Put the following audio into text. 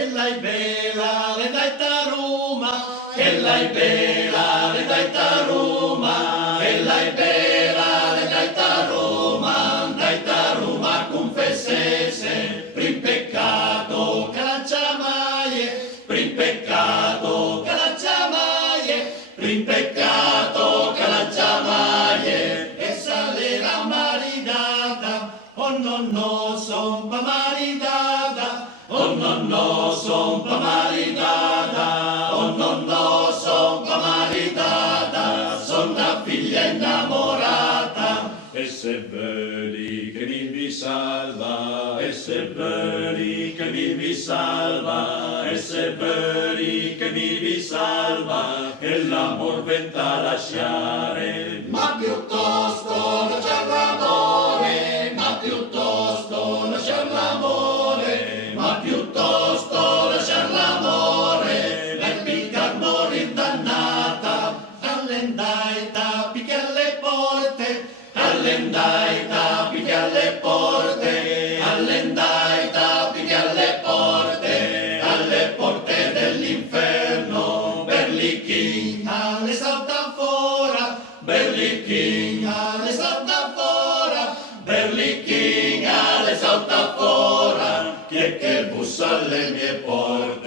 ella è bella, le dai ta Roma, ella è bella, le dai ta Roma, ella è bella, le dai ta Roma, confessese, prin peccato, che la chiamaie, prin peccato, che la chiamaie, prin peccato, che la chiamaie, e salera maridata, oh no, son pa maridata, oh no, son pa maridata, oh no, son pa maridata, son una figlia innamorata, e se vedi che mi vi salva, e se vedi che mi vi salva, e se vedi che mi vi salva, e l'amor venta lasciare, ma piuttosto lasciar l'amore, ma piuttosto lasciar l'amore, ma piuttosto lasciar l'amore, per piccar morir dannata, all'endaita picchia le porte, all'endaita picchia le porte, all'endaita picchia le porte dell'inferno, Berlichin alle salta fora, Berlichin alle salta fora, Berlichin alle salta fora, chi è che bussa alle mie porte?